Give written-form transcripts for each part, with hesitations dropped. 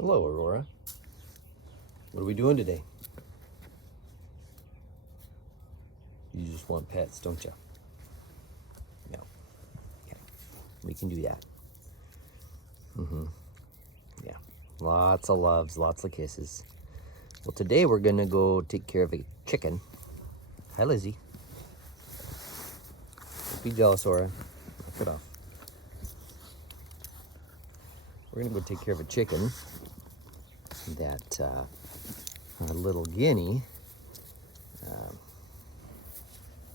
Hello, Aurora. What are we doing today? You just want pets, don't you? No. Okay. We can do that. Yeah. Lots of loves, lots of kisses. Well, today we're gonna go take care of a chicken. Hi, Lizzie. Don't be jealous, Aura. Knock it off. We're gonna go take care of a chicken that our little guinea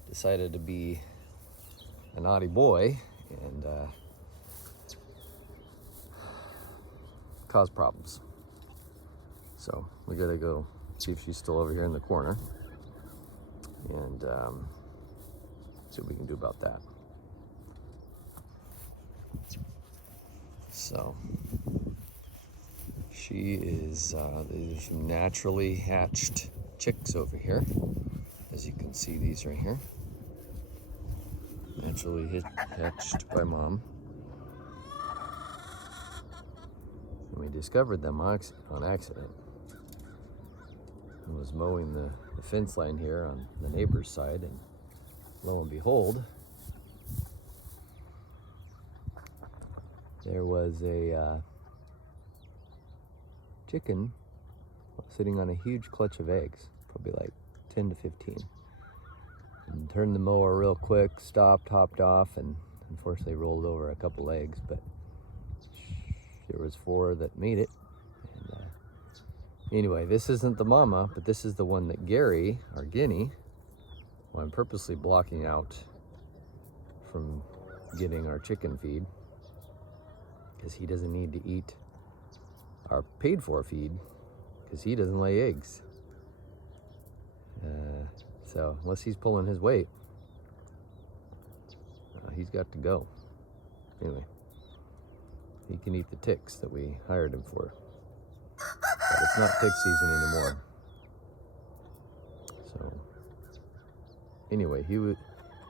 decided to be a naughty boy and cause problems. So we gotta go see if she's still over here in the corner and see what we can do about that. So she is, there's some naturally hatched chicks over here. As you can see, these right here. Naturally hatched by mom. And we discovered them on accident. I was mowing the fence line here on the neighbor's side, and lo and behold, there was a chicken sitting on a huge clutch of eggs, probably like 10 to 15. And turned the mower real quick, stopped, hopped off, and unfortunately rolled over a couple eggs, but there was 4 that made it. And anyway, this isn't the mama, but this is the one that Gary, our guinea, well, I'm purposely blocking out from getting our chicken feed because he doesn't need to eat our paid for feed because he doesn't lay eggs. So unless he's pulling his weight, he's got to go. Anyway, he can eat the ticks that we hired him for. But it's not tick season anymore. So anyway,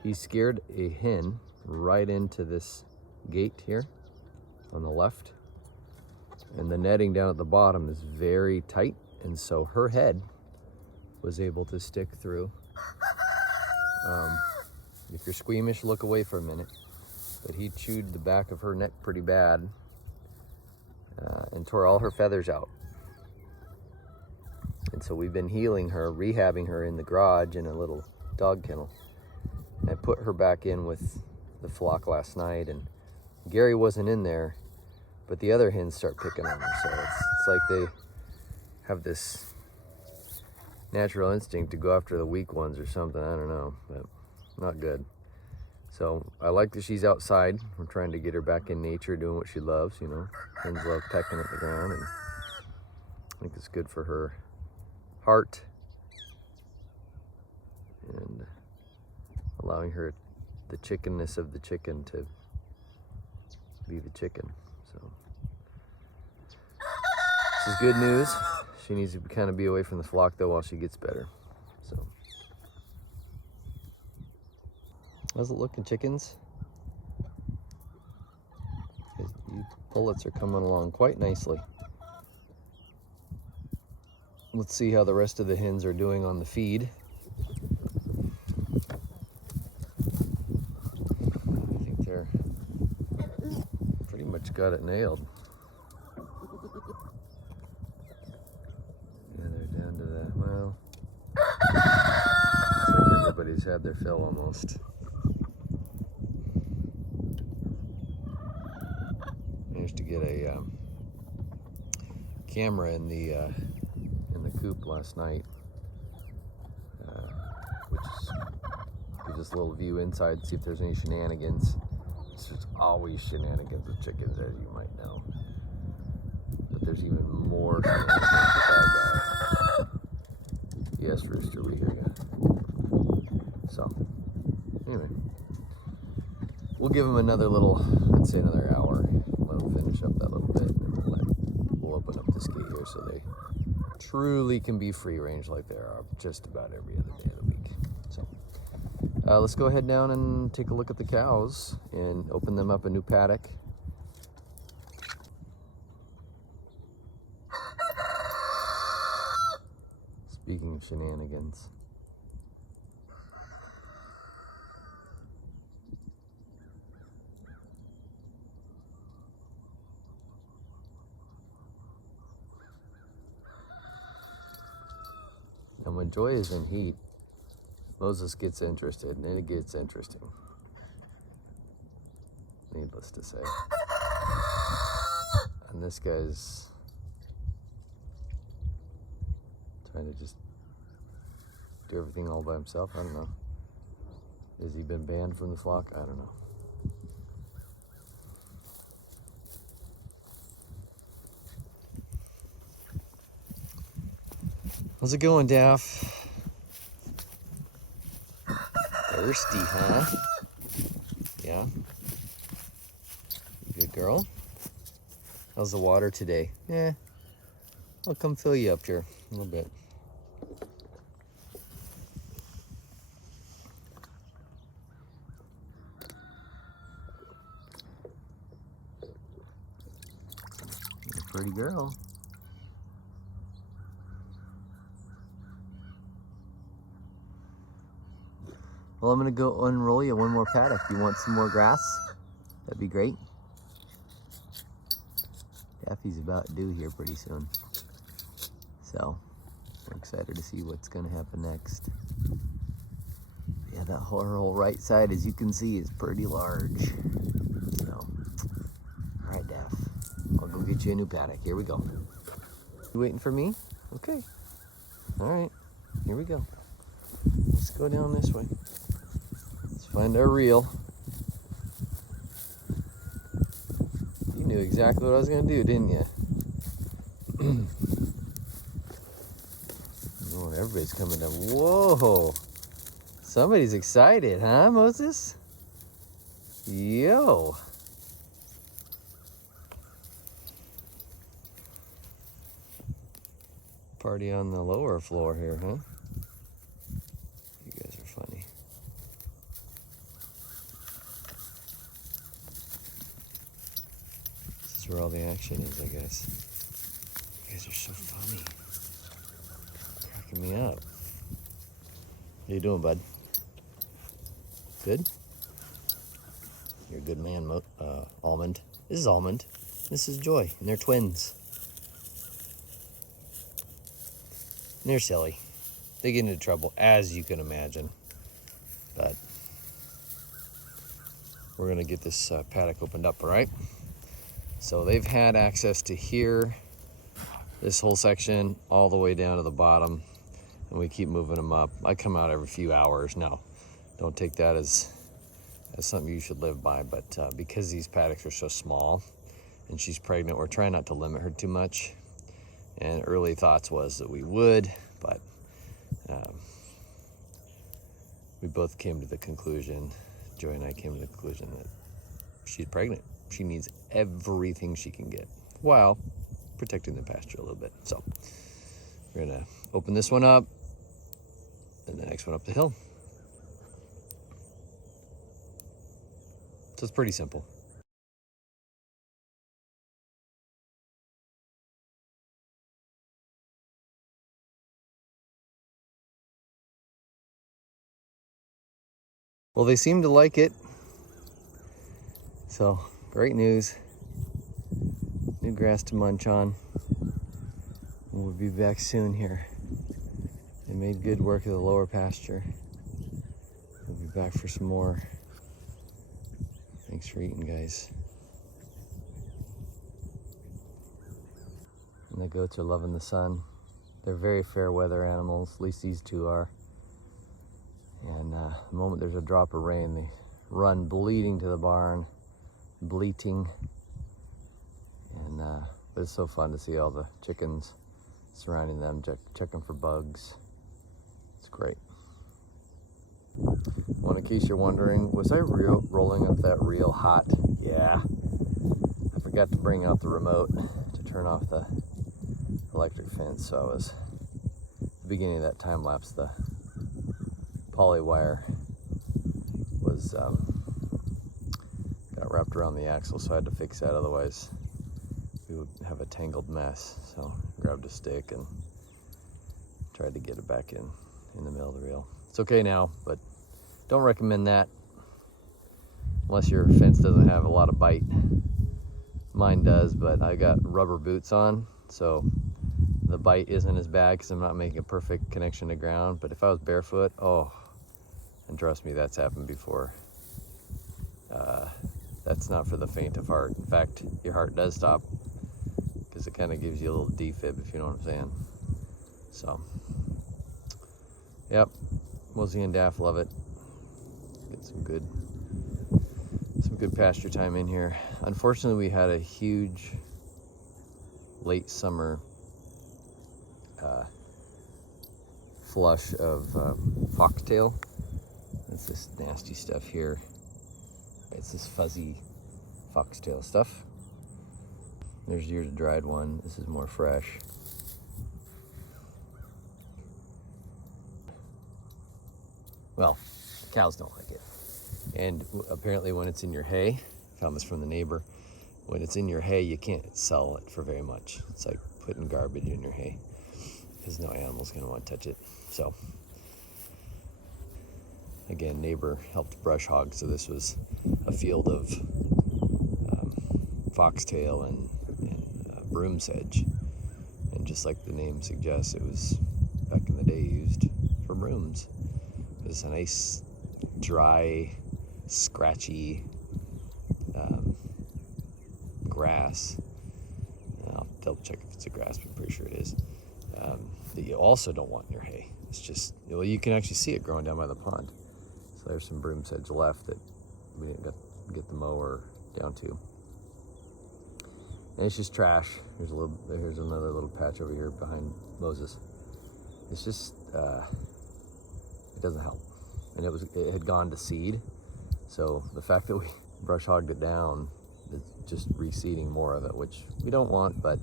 he scared a hen right into this gate here on the left. And the netting down at the bottom is very tight, and so her head was able to stick through. If you're squeamish, look away for a minute. But he chewed the back of her neck pretty bad and tore all her feathers out. And so we've been healing her, rehabbing her in the garage in a little dog kennel. And I put her back in with the flock last night, and Gary wasn't in there, but the other hens start picking on her. So it's like they have this natural instinct to go after the weak ones or something. I don't know, but not good. So I like that she's outside. We're trying to get her back in nature, doing what she loves, you know. Hens love pecking at the ground, and I think it's good for her heart and allowing her the chickenness of the chicken to be the chicken. So this is good news. She needs to kind of be away from the flock though while she gets better. So how's it looking, chickens? You pullets are coming along quite nicely. Let's see how the rest of the hens are doing on the feed. I think they're pretty much got it nailed. Yeah, they're down to that. Well, looks like everybody's had their fill almost. Managed to get a camera in the coop last night, which gives us a little view inside, see if there's any shenanigans. There's always shenanigans with chickens, as you might know, but there's even more shenanigans with that guy. Yes, Rooster, we hear you. So anyway, we'll give him another little, I'd say another hour. Let him finish up that little bit, and then we'll open up this gate here so they truly can be free range like they are just about every other day of the week. So let's go ahead down and take a look at the cows and open them up a new paddock. Speaking of shenanigans. And when Joy is in heat, Moses gets interested, and it gets interesting. Needless to say. And this guy's trying to just do everything all by himself. I don't know. Has he been banned from the flock? I don't know. How's it going, Daff? Thirsty, huh? Yeah? Good girl. How's the water today? Yeah. I'll come fill you up here a little bit. You're a pretty girl. Well, I'm gonna go unroll you one more paddock. You want some more grass? That'd be great. Daffy's about due here pretty soon. So, we're excited to see what's gonna happen next. Yeah, that whole right side, as you can see, is pretty large. So, all right, Daff, I'll go get you a new paddock. Here we go. You waiting for me? Okay. All right, here we go. Let's go down this way. Let's find our reel. You knew exactly what I was gonna do, didn't you? Oh, everybody's coming down. Whoa! Somebody's excited, huh, Moses? Yo! Party on the lower floor here, huh? You guys are funny. This is where all the action is, I guess. You guys are so funny. Cracking me up. How you doing, bud? Good? You're a good man, Almond. This is Almond. This is Joy, and they're twins. And they're silly. They get into trouble, as you can imagine. But we're gonna get this paddock opened up, all right? So they've had access to here, this whole section, all the way down to the bottom, and we keep moving them up. I come out every few hours. No, don't take that as something you should live by, but because these paddocks are so small and she's pregnant, we're trying not to limit her too much. And early thoughts was that we would, but we both came to the conclusion, Joy and I came to the conclusion that she's pregnant. She needs everything she can get while protecting the pasture a little bit. So we're gonna open this one up and the next one up the hill. So it's pretty simple. Well, they seem to like it. So, great news. New grass to munch on. And we'll be back soon here. They made good work of the lower pasture. We'll be back for some more. Thanks for eating, guys. And the goats are loving the sun. They're very fair weather animals, at least these two are. And the moment there's a drop of rain, they run bleeding to the barn, bleating. And but it's so fun to see all the chickens surrounding them, checking for bugs. It's great. Well, in case you're wondering, was I rolling up that reel hot? Yeah. I forgot to bring out the remote to turn off the electric fence, so I was, at the beginning of that time lapse, the poly wire was got wrapped around the axle, so I had to fix that, otherwise we would have a tangled mess. So grabbed a stick and Tried to get it back in the middle of the reel. It's okay now, but don't recommend that unless your fence doesn't have a lot of bite. Mine does, but I got rubber boots on, so the bite isn't as bad because I'm not making a perfect connection to ground. But if I was barefoot, oh, and trust me, that's happened before. That's not for the faint of heart. In fact, your heart does stop because it kind of gives you a little defib, if you know what I'm saying. So, yep, Mosey and Daff love it. Get some good pasture time in here. Unfortunately, we had a huge late summer flush of foxtail. It's this nasty stuff here. It's this fuzzy foxtail stuff. There's your dried one. This is more fresh. Well, cows don't like it. And apparently when it's in your hay, found this from the neighbor, when it's in your hay, you can't sell it for very much. It's like putting garbage in your hay because no animal's gonna want to touch it. So, again, neighbor helped brush hog, so this was a field of foxtail and broom sedge. And just like the name suggests, it was back in the day used for brooms. It's a nice, dry, scratchy grass. I'll double check if it's a grass, but I'm pretty sure it is. That you also don't want in your hay. It's just, well, you can actually see it growing down by the pond. So there's some broom sedge left that we didn't get the mower down to. And it's just trash. Here's another little patch over here behind Moses. It's just, it doesn't help. And it had gone to seed. So the fact that we brush hogged it down is just reseeding more of it, which we don't want, but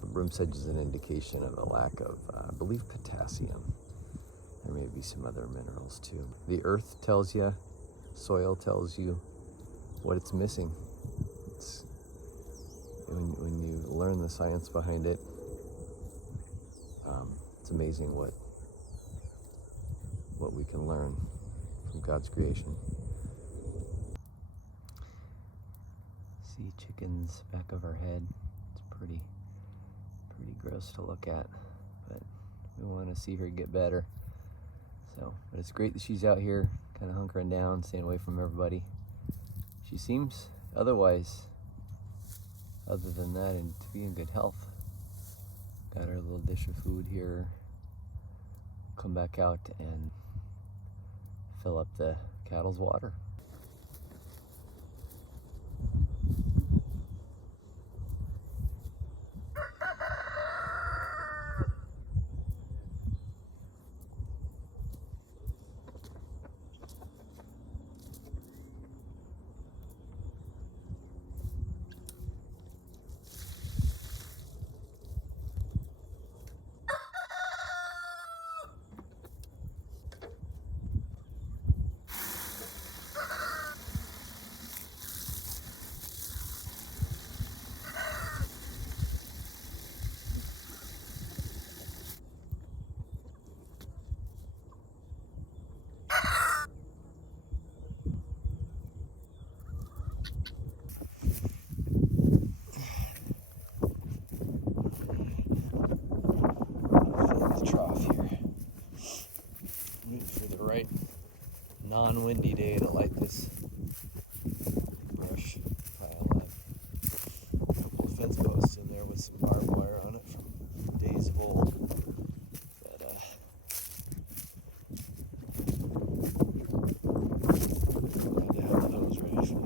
the broom sedge is an indication of a lack of, I believe, potassium. There may be some other minerals too. The earth tells you, soil tells you what it's missing. When you learn the science behind it, it's amazing what we can learn from God's creation. See chickens back of our head. It's pretty gross to look at, but we want to see her get better. So, but it's great that she's out here, kind of hunkering down, staying away from everybody. She seems otherwise, other than that, and to be in good health. Got her little dish of food here. Come back out and fill up the cattle's water. Non-windy day to light this brush pile up. A couple of fence posts in there with some barbed wire on it from days of old. But need to have the hose ready for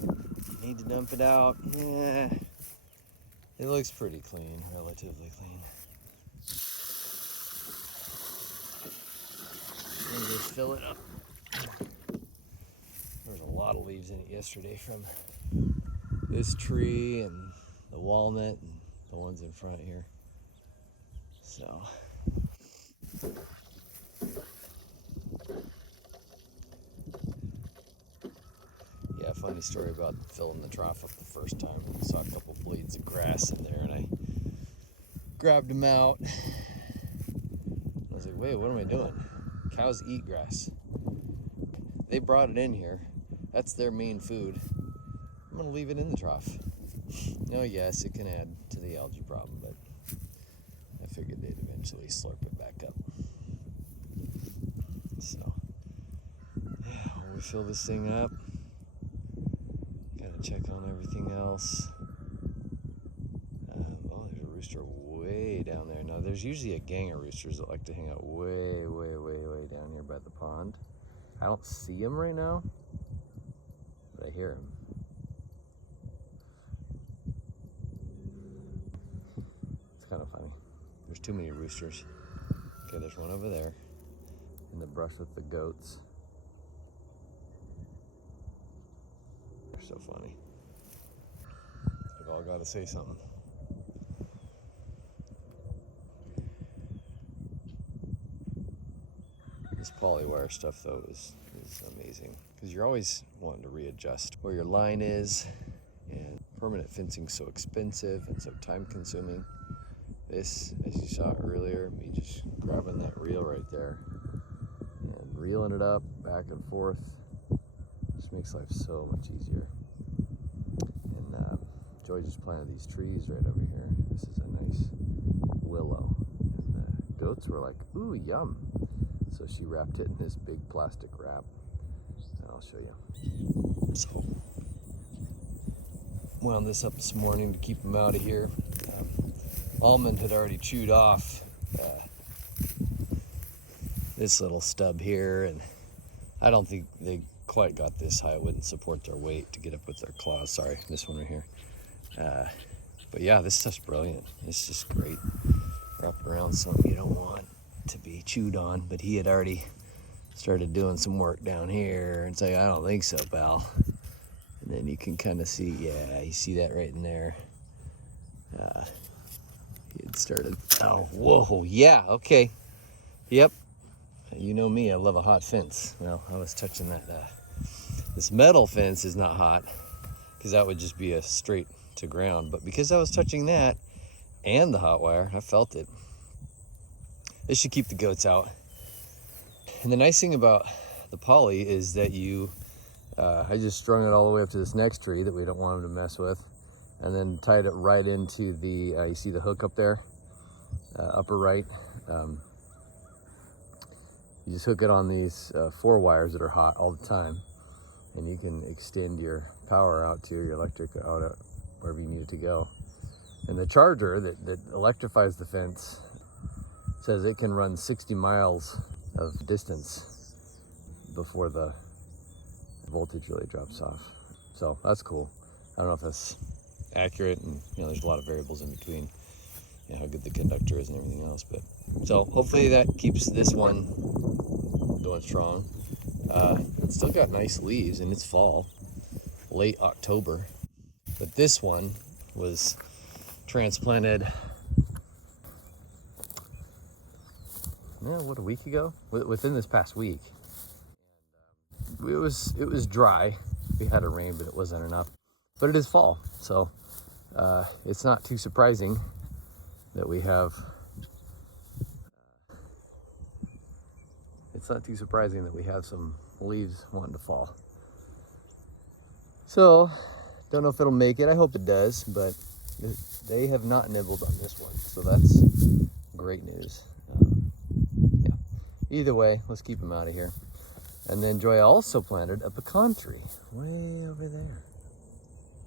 that. Need to dump it out. Yeah, it looks pretty clean, relatively clean. Just fill it up. There was a lot of leaves in it yesterday from this tree and the walnut and the ones in front here. So yeah, funny story about filling the trough up the first time. I saw a couple blades of grass in there and I grabbed him out. I was like, wait, what am I doing? Cows eat grass. They brought it in here. That's their main food. I'm gonna leave it in the trough. Oh yes, it can add to the algae problem, but I figured they'd eventually slurp it back up. So, yeah, when we fill this thing up, gotta check on everything else. Oh, there's a rooster way down there. Now, there's usually a gang of roosters that like to hang out way down here by the pond. I don't see him right now, but I hear him. It's kind of funny. There's too many roosters. Okay, there's one over there in the brush with the goats. They're so funny. They've all got to say something. This polywire stuff, though, is amazing, because you're always wanting to readjust where your line is, and permanent fencing's so expensive and so time consuming. This, as you saw earlier, me just grabbing that reel right there and reeling it up back and forth, just makes life so much easier. And Joy just planted these trees right over here. This is a nice willow, and the goats were like, ooh, yum. So she wrapped it in this big plastic wrap. I'll show you. So, wound this up this morning to keep them out of here. Almond had already chewed off this little stub here, and I don't think they quite got this high. It wouldn't support their weight to get up with their claws. Sorry, this one right here. But yeah, this stuff's brilliant. It's just great. Wrap it around something you don't want to be chewed on, but he had already started doing some work down here and say, I don't think so, pal. And then you can kind of see, yeah, you see that right in there. He had started, oh, whoa, yeah, okay. Yep, you know me, I love a hot fence. Well, I was touching that. This metal fence is not hot, because that would just be a straight to ground. But because I was touching that and the hot wire, I felt it. This should keep the goats out. And the nice thing about the poly is that I just strung it all the way up to this next tree that we don't want them to mess with, and then tied it right into the, you see the hook up there, upper right. You just hook it on these 4 wires that are hot all the time, and you can extend your power out to your electric out at wherever you need it to go. And the charger that electrifies the fence says it can run 60 miles of distance before the voltage really drops off. So that's cool. I don't know if that's accurate, and there's a lot of variables in between, how good the conductor is and everything else. But so hopefully that keeps this one going strong. It's still got nice leaves, and it's fall, late October. But this one was transplanted, what, a week ago? Within this past week. It was dry. We had a rain, but it wasn't enough. But it is fall, so it's not too surprising that we have. It's not too surprising that we have some leaves wanting to fall. So, don't know if it'll make it. I hope it does, but they have not nibbled on this one, so that's great news. Yeah. Either way, let's keep them out of here. And then Joy also planted a pecan tree way over there.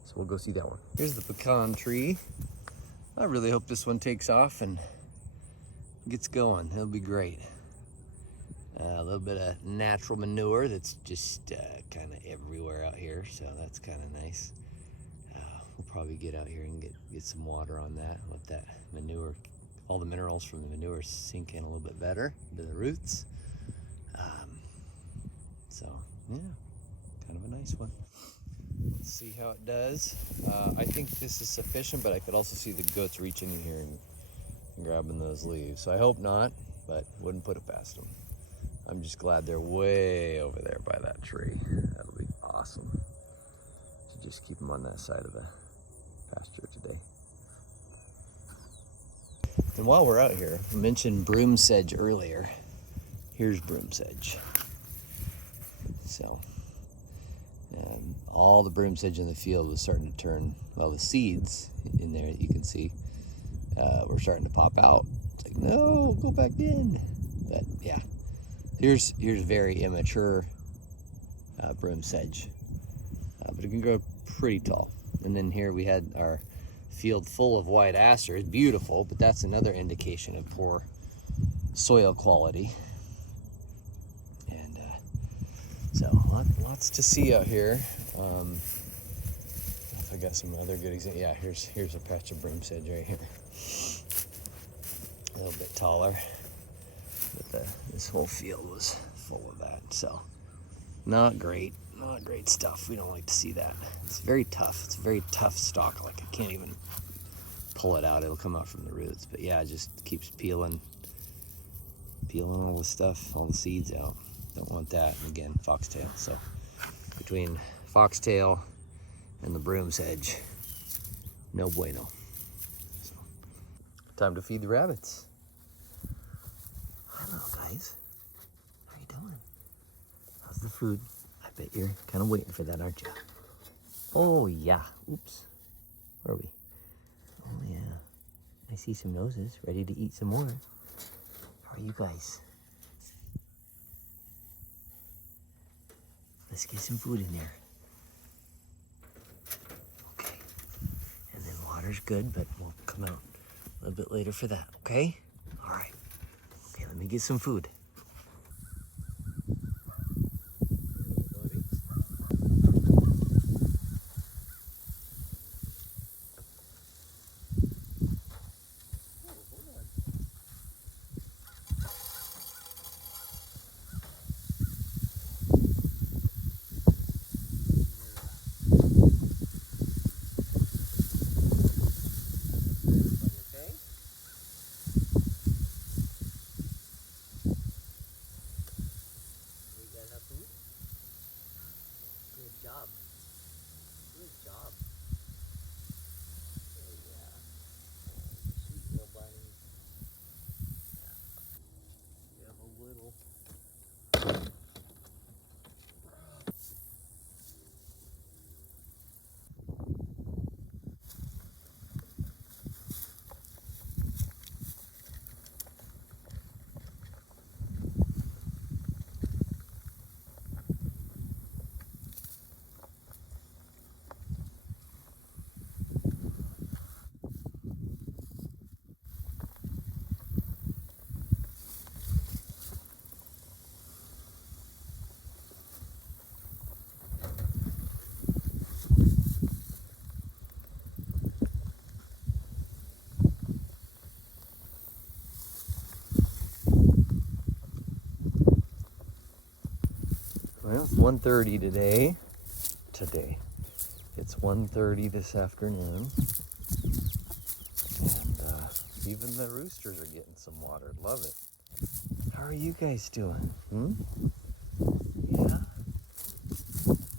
So we'll go see that one. Here's the pecan tree. I really hope this one takes off and gets going. It'll be great. A little bit of natural manure that's just kind of everywhere out here, so that's kind of nice. We'll probably get out here and get some water on that. Let that manure, all the minerals from the manure, sink in a little bit better into the roots. So yeah, kind of a nice one. Let's see how it does. I think this is sufficient, but I could also see the goats reaching in here and grabbing those leaves. So I hope not, but wouldn't put it past them. I'm just glad they're way over there by that tree. That'll be awesome. So just keep them on that side of the pasture today. And while we're out here, I mentioned broom sedge earlier. Here's broom sedge. So, all the broom sedge in the field was starting to turn, well, the seeds in there that you can see were starting to pop out. It's like, no, go back in. But yeah, here's very immature broom sedge, but it can grow pretty tall. And then here we had our field full of white asters, beautiful, but that's another indication of poor soil quality. And so lots to see out here. If I got some other good examples, yeah, here's a patch of broom sedge right here, a little bit taller, but this whole field was full of that. So not great stuff. We don't like to see that. It's very tough. It's a very tough stalk. Like I can't even pull it out. It'll come out from the roots. But yeah, it just keeps peeling all the stuff, all the seeds out. Don't want that. And again, foxtail. So between foxtail and the broom sedge, no bueno. So, time to feed the rabbits. Hello, guys. How you doing? How's the food? I bet you're kind of waiting for that, aren't you? Oh, yeah. Oops. Where are we? Oh, yeah. I see some noses ready to eat some more. How are you guys? Let's get some food in there. Okay. And then water's good, but we'll come out a little bit later for that, okay? All right. Okay, let me get some food. Well, it's 1:30 today. It's 1:30 this afternoon. And even the roosters are getting some water. Love it. How are you guys doing? Yeah?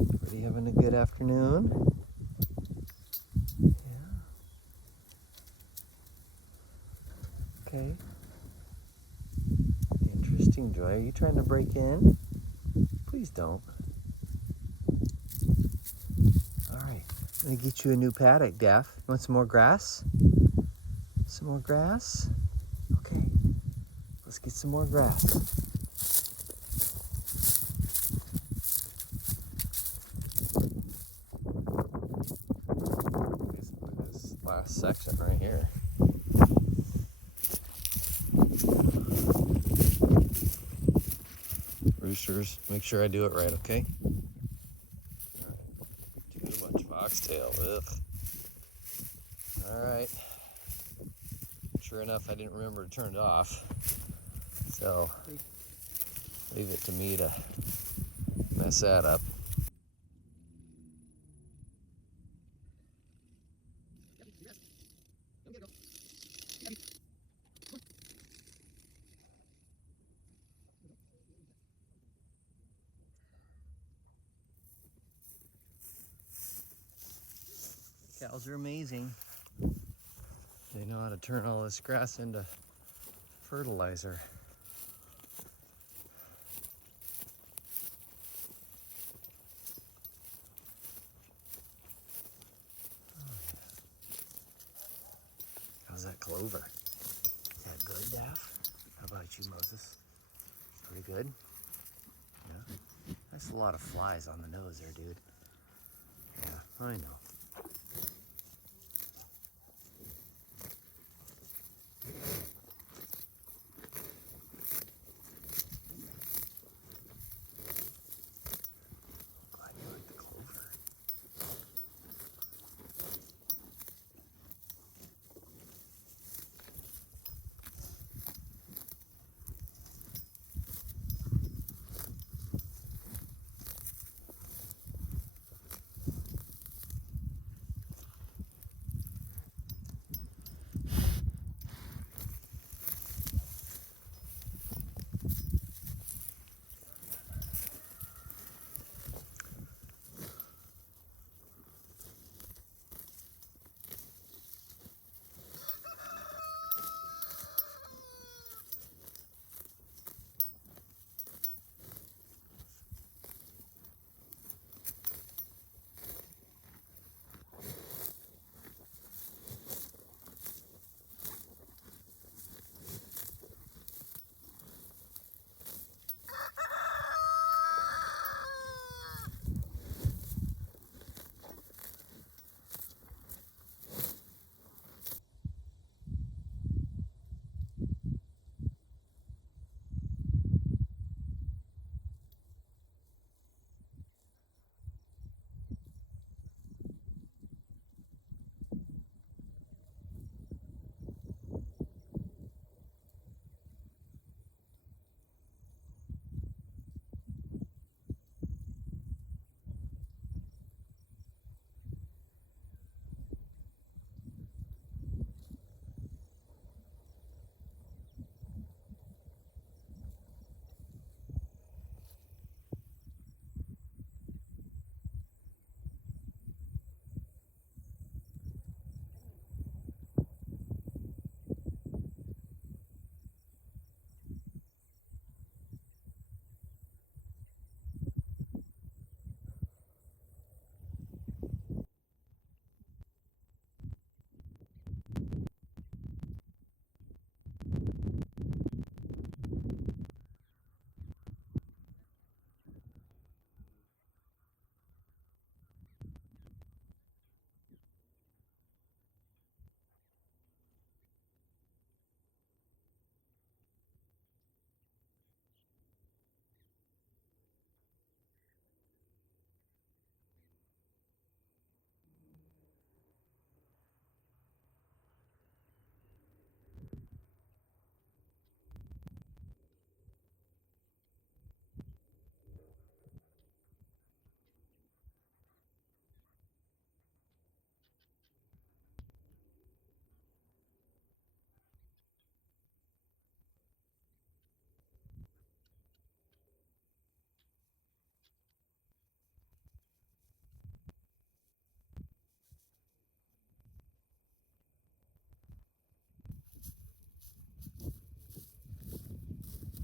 Everybody having a good afternoon? Yeah? Okay. Interesting, Joy. Are you trying to break in? Please don't. All right. Let me get you a new paddock, Daff. You want some more grass? Some more grass? Okay. Let's get some more grass. This last section right here. Roosters, make sure I do it right, okay? All right. Too much foxtail. Ugh. All right. Sure enough, I didn't remember to turn it off. So, leave it to me to mess that up. Cows are amazing. They know how to turn all this grass into fertilizer. How's that clover? Is that good, Daff? How about you, Moses? Pretty good? Yeah? That's a lot of flies on the nose there, dude. Yeah, I know. Glad you like the clover.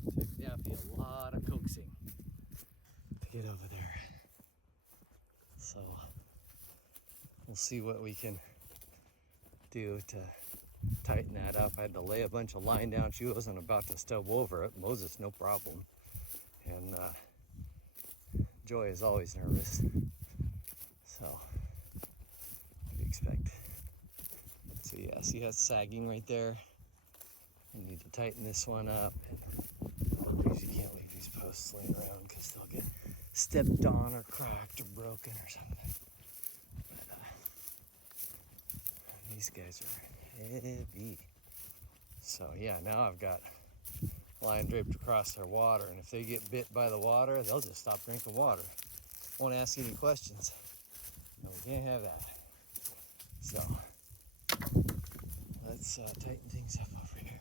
Took Daffy a lot of coaxing to get over there. So we'll see what we can do to tighten that up. I had to lay a bunch of line down. She wasn't about to stub over it. Moses, no problem. And Joy is always nervous. So what do you expect? So yeah, see how it's sagging right there? I need to tighten this one up. You can't leave these posts laying around because they'll get stepped on or cracked or broken or something. But these guys are heavy. So yeah, now I've got line draped across their water, and if they get bit by the water, they'll just stop drinking water. Won't ask any questions. No, we can't have that. So let's tighten things up over here.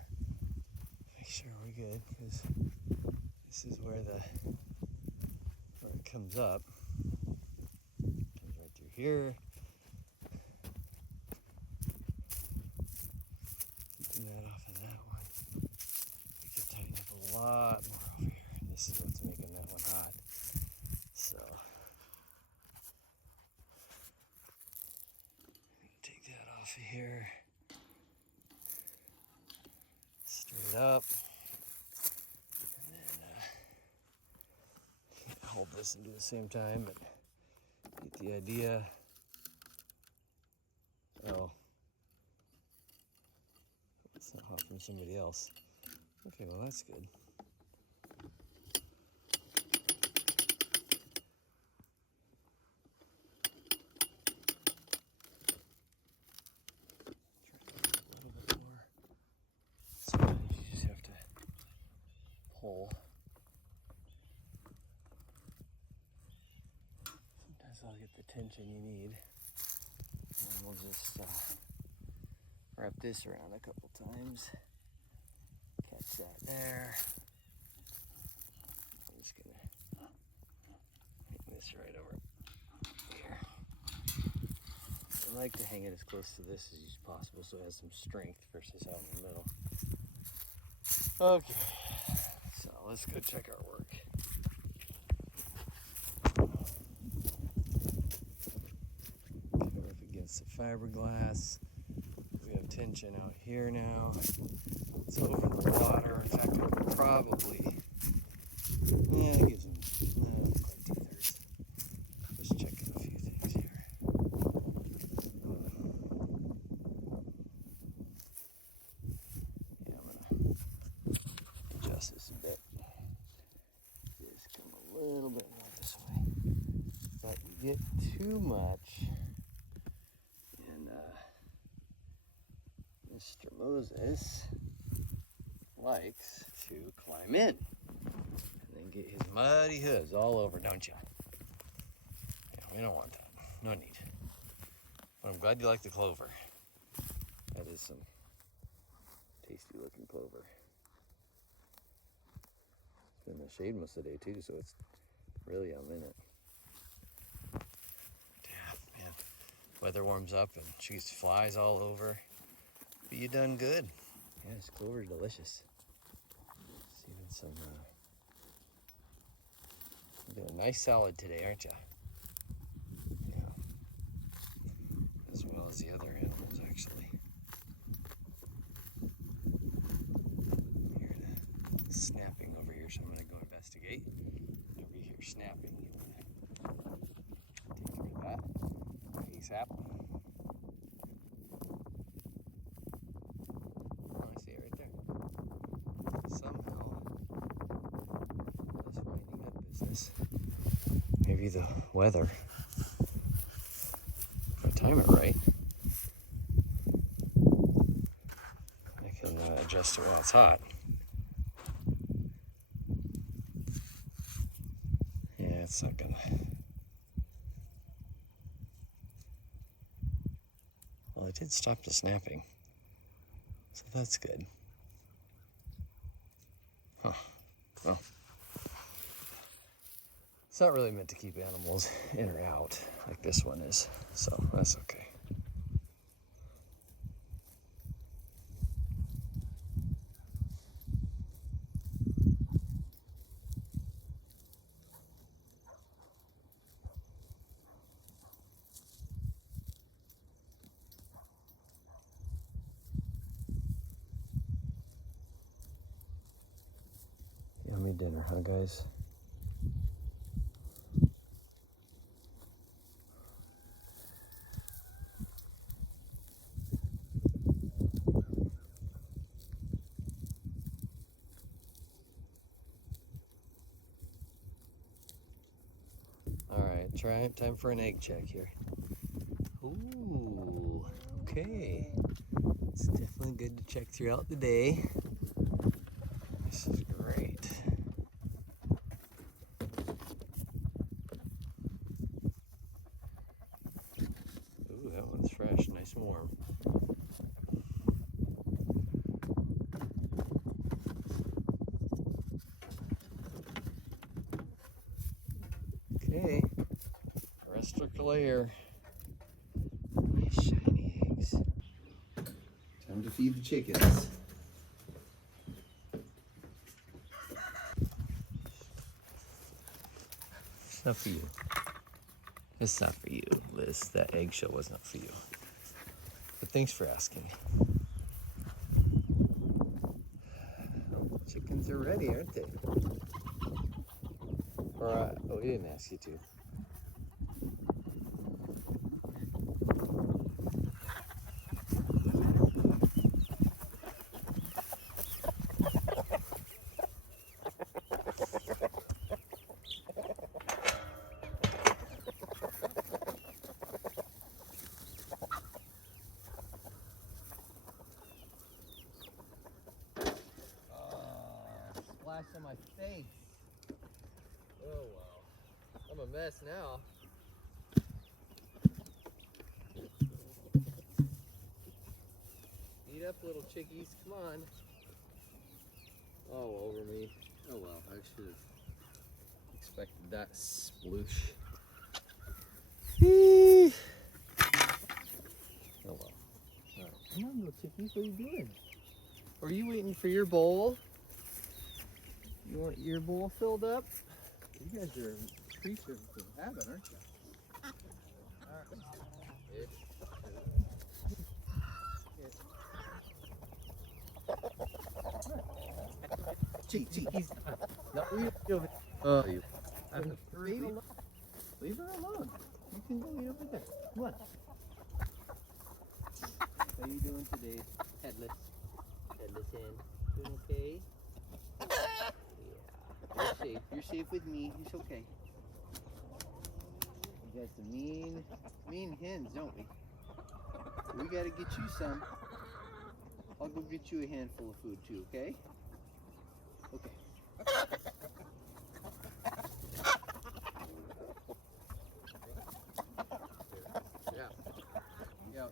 Make sure we're good, because this is where it comes up. Comes right through here. lot more over here. This is what's making that one hot. So, take that off of here. Stir it up. And then hold this and do the same time, but get the idea. Oh. It's not hot from somebody else. Okay, well that's good. Try a little bit more. Sometimes you just have to pull. Sometimes I'll get the tension you need. And then we'll just wrap this around a couple times. Catch that there. I'm just gonna hang this right over here. I like to hang it as close to this as possible so it has some strength versus out in the middle. Okay, so let's go check our work. Come up against the fiberglass. We have tension out here now. It's over the water. In fact, I could probably, it gives them quite 2/3. Just checking a few things here. Yeah, I'm gonna adjust this a bit. Just come a little bit more this way. But you get too much, and Mr. Moses likes to climb in and then get his muddy hooves all over, don't you? Yeah, we don't want that. No need. But I'm glad you like the clover. That is some tasty looking clover. It's been in the shade most of the day too, so it's really a minute. Yeah, man. Weather warms up and she gets flies all over. But you done good. Yeah, this clover's delicious. It's even some, you're doing a nice salad today, aren't you? Yeah. As well as the other animals, actually. Hear the snapping over here, so I'm gonna go investigate. Whenever you hear snapping, you wanna take care of that ASAP. Somehow, that's winding up business. Maybe the weather. If I time it right, I can adjust it while it's hot. Yeah, it's not gonna. Well, it did stop the snapping, so that's good. Huh. Well, it's not really meant to keep animals in or out like this one is, so that's okay. Yummy dinner, huh, guys? All right, time for an egg check here. Ooh, okay. It's definitely good to check throughout the day. This is great. Ooh, that one's fresh, nice and warm. Okay, rest of the layer. Nice shiny eggs. Time to feed the chickens. not for you. It's not for you, Liz. That eggshell was not for you. But thanks for asking. Chickens are ready, aren't they? Or, we didn't ask you to. Splash on my face. Oh well. I'm a mess now. Eat up, little chickies. Come on. Oh, over me. Oh well. I should have expected that sploosh. Oh well. Alright. Come on, little chickies. What are you doing? Are you waiting for your bowl? You want your bowl filled up? You guys are creatures of habit, aren't you? Gee, he's no, you. Leave her alone. You can go eat over there. Come on. How you doing today, Headless? Headless hen. Doing okay? Yeah. You're safe. You're safe with me. It's okay. We got some mean hens, don't we? We gotta get you some. I'll go get you a handful of food too, okay? Okay. Yeah. Yeah.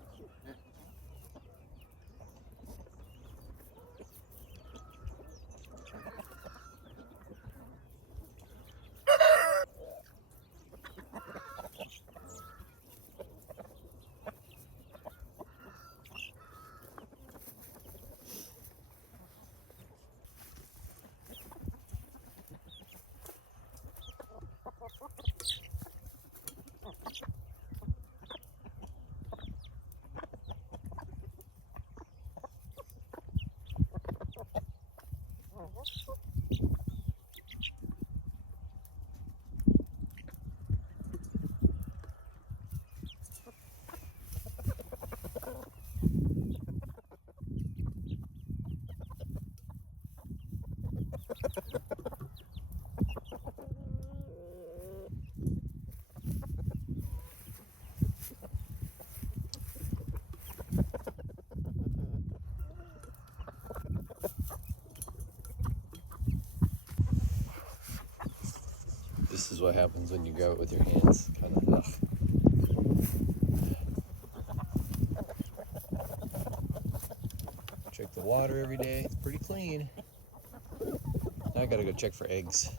This is what happens when you go out with your hands. Kind of enough. Check the water every day. It's pretty clean. Now I gotta go check for eggs.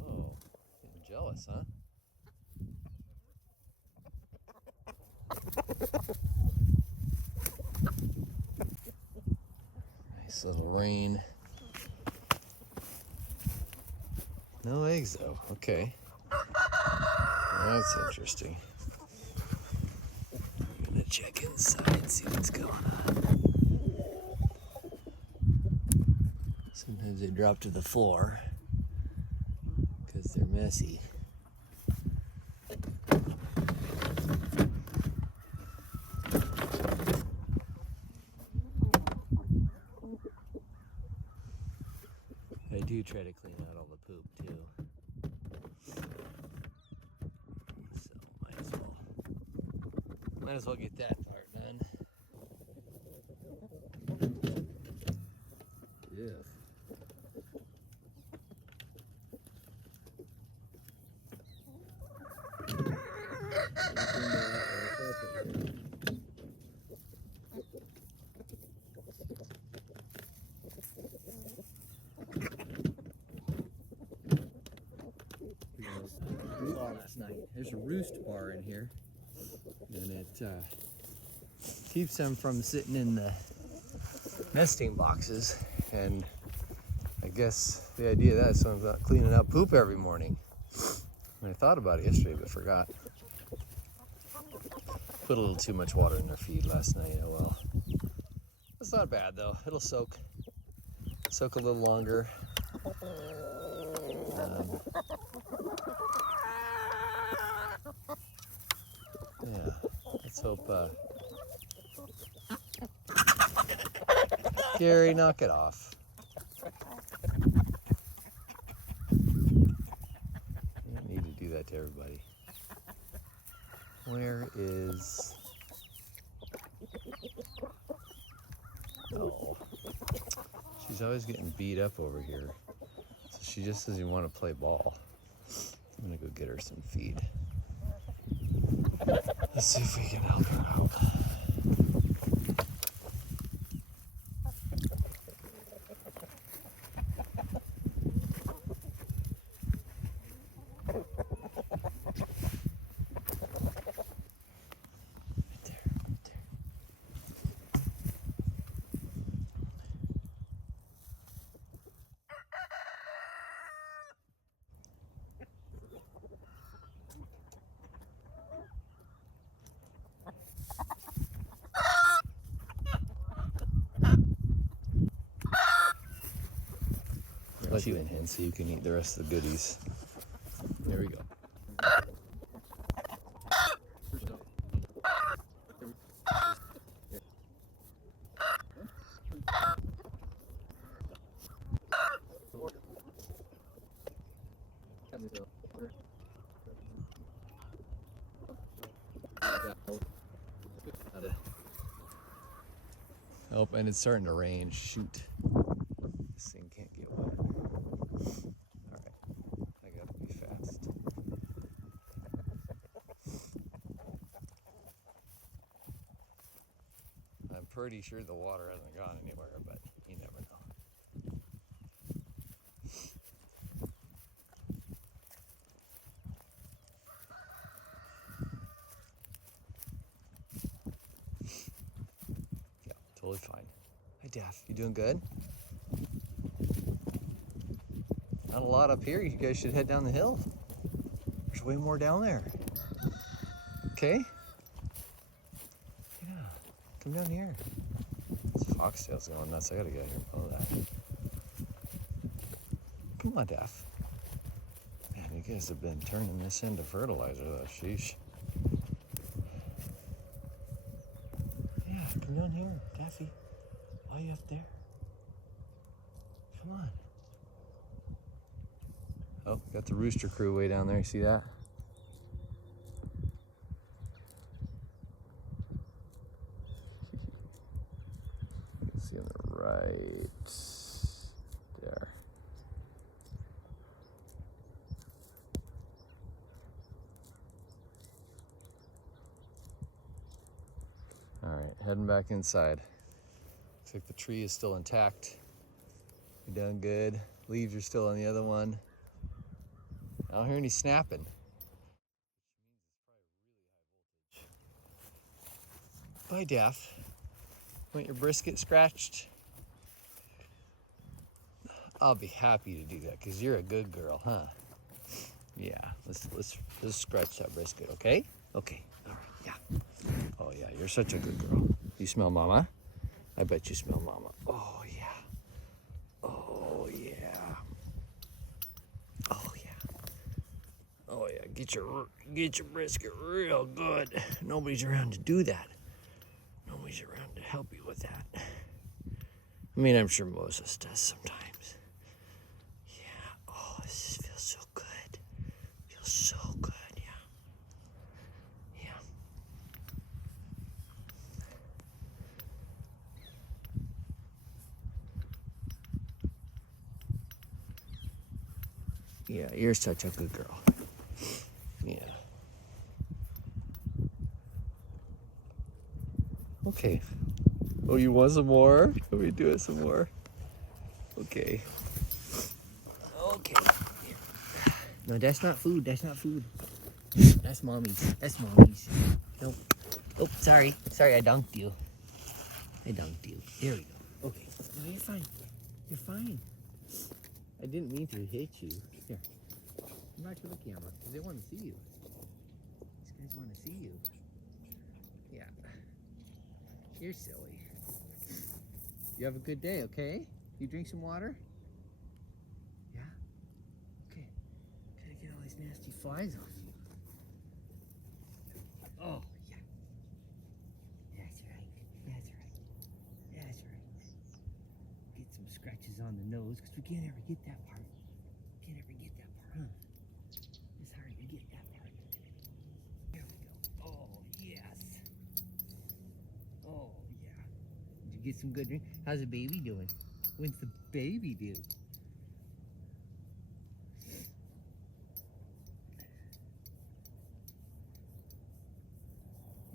Oh, getting jealous, huh? Nice little rain. No eggs though. Okay. That's interesting. I'm gonna check inside and see what's going on. Sometimes they drop to the floor because they're messy. I do try to clean out all the poop too. So might as well get that part done. Yeah. Last night. There's a roost bar in here, and it keeps them from sitting in the nesting boxes, and I guess the idea of that is someone's not cleaning up poop every morning. And I thought about it yesterday, but forgot. Put a little too much water in their feed last night. Oh well. It's not bad though. It'll soak a little longer. Yeah, let's hope. Gary, knock it off. You don't need to do that to everybody. Where is... Oh. She's always getting beat up over here. So she just doesn't want to play ball. I'm gonna go get her some feed. Let's see if we can help her out. Let you in hand so you can eat the rest of the goodies. There we go. Oh, and it's starting to rain. Shoot. This thing can't get wet. Alright, I gotta be fast. I'm pretty sure the water hasn't gone anywhere, but you never know. Yeah, totally fine. Hi, Daff. You doing good? Not a lot up here. You guys should head down the hill. There's way more down there. Okay? Yeah. Come down here. This foxtail's going nuts. I gotta get out here and follow that. Come on, Daff. Man, you guys have been turning this into fertilizer, though. Sheesh. Yeah, come down here, Daffy. Why are you up there? Come on. Oh, got the rooster crew way down there. You see that? You can see on the right there. All right, heading back inside. Looks like the tree is still intact. You're done good. Leaves are still on the other one. I don't hear any snapping. Bye, Daff. Want your brisket scratched? I'll be happy to do that because you're a good girl, huh? Yeah, let's scratch that brisket, okay? Okay, all right, yeah. Oh yeah, you're such a good girl. You smell mama? I bet you smell mama. Oh yeah. Oh yeah. Oh yeah. Oh yeah, get your brisket real good. Nobody's around to do that. Nobody's around to help you with that. I mean, I'm sure Moses does sometimes. Yeah. Oh, this feels so good. Feels so good. Yeah. Yeah. Yeah, you're such a good girl. Yeah. Okay. Oh, you want some more? Can we do it some more? Okay. Okay. Here. No, that's not food. That's not food. That's mommy's. That's mommy's. Nope. Oh, sorry. Sorry, I dunked you. There we go. Okay. No, you're fine. You're fine. I didn't mean to hit you. Here. Come back to the camera. They want to see you. These guys want to see you. Yeah. You're silly. You have a good day, okay? You drink some water? Yeah? Okay. Gotta get all these nasty flies off you. Oh, yeah. That's right. That's right. That's right. Get some scratches on the nose, because we can't ever get that part. Can't ever get that part, huh? It's hard to get that part. There we go. Oh, yes. Oh, yeah. Did you get some good drink? How's the baby doing? When's the baby due?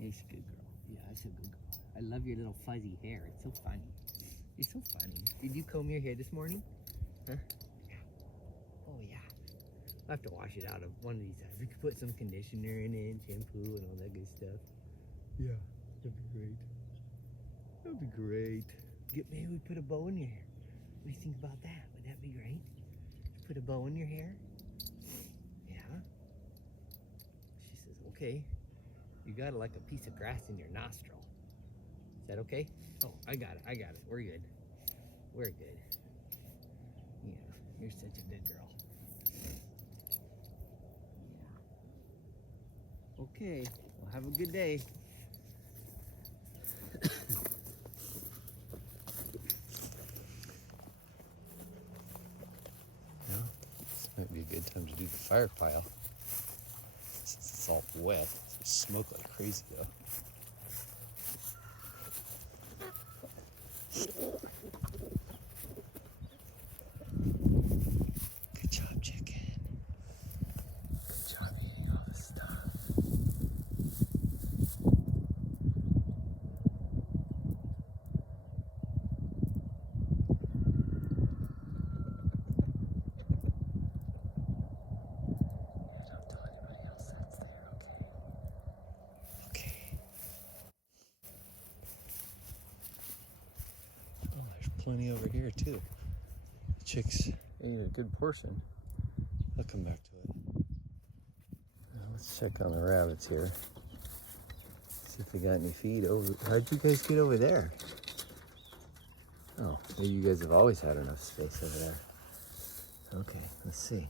It's a good girl. Yeah, it's a good girl. I love your little fuzzy hair. It's so funny. You're so funny. Did you comb your hair this morning? Huh? Yeah. Oh, yeah. I'll have to wash it out of one of these times. We could put some conditioner in it, shampoo, and all that good stuff. Yeah, that'd be great. That'd be great. Maybe we put a bow in your hair. What do you think about that? Would that be great? Put a bow in your hair? Yeah. She says, okay. You got like a piece of grass in your nostril. Is that okay? Oh, I got it. I got it. We're good. We're good. Yeah, you're such a good girl. Yeah. Okay. Well, have a good day. This might be a good time to do the fire pile. Since it's all wet, it's smoke like crazy though. Good job, chicken. Good job eating all this stuff. Don't tell anybody else that's there, okay? Okay. Oh, there's plenty over here too. The chicks ate a good portion. I'll come back to it. Now let's check on the rabbits here. See if they got any feed over. How'd you guys get over there? Oh, maybe you guys have always had enough space over there. Okay, let's see.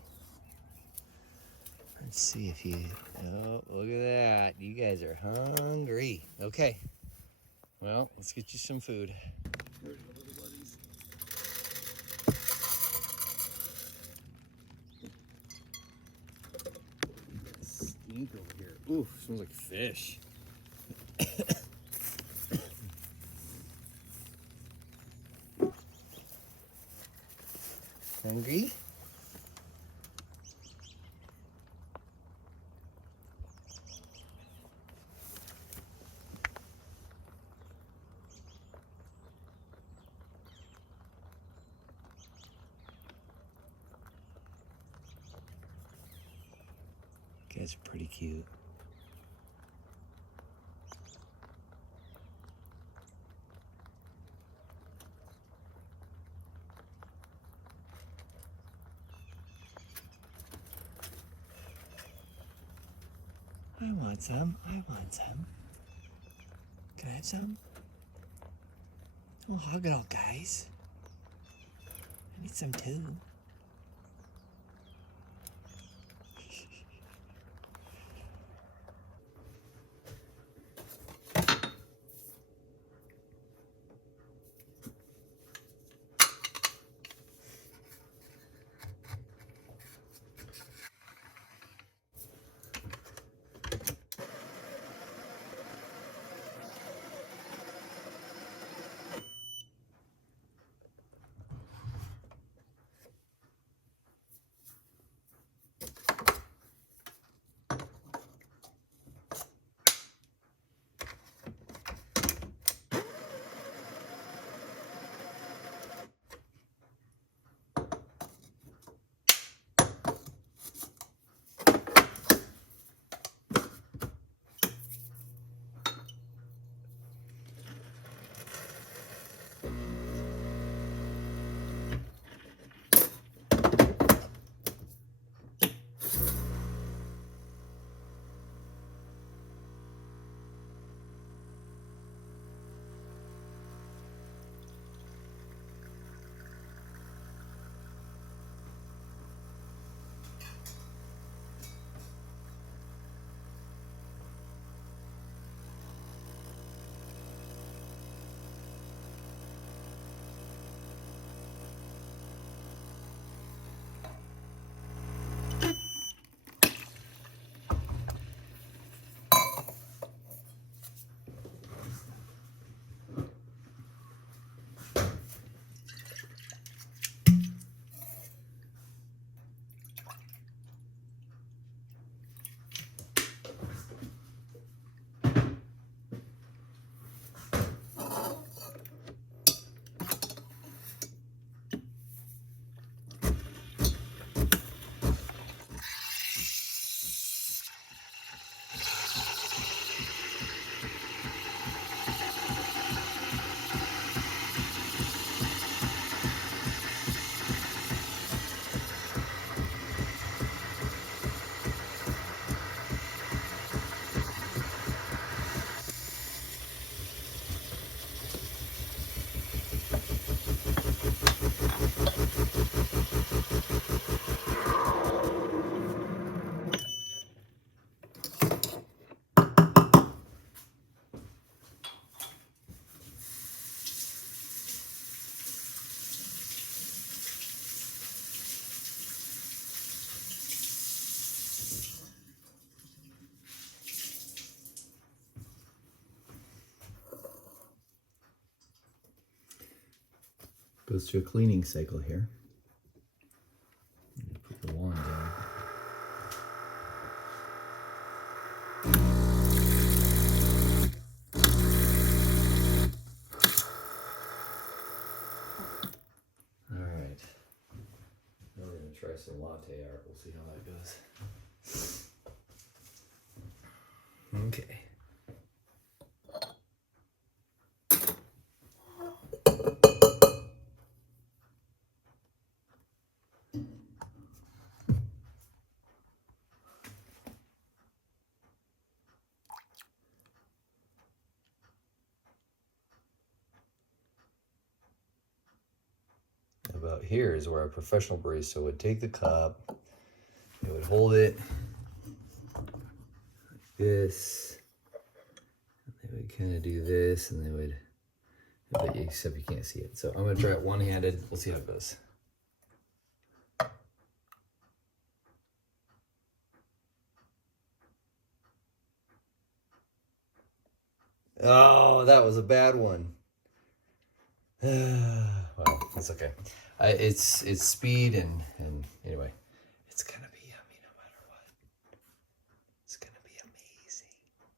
Let's see if you. Oh, look at that. You guys are hungry. Okay. Well, let's get you some food. Where's my little buddies? Stink over here. Ooh, smells like fish. Hungry? You guys are pretty cute. I want some. I want some. Can I have some? Oh, hug it all, guys. I need some too. Goes through a cleaning cycle here. Put the wand down. Alright. Now we're going to try some latte art. We'll see how that goes. Okay. About here is where a professional barista would take the cup, they would hold it like this, they would kind of do this, and they would, except you can't see it. So I'm going to try it one-handed. We'll see how it goes. Oh, that was a bad one. Well, that's okay. It's speed and anyway, it's kind of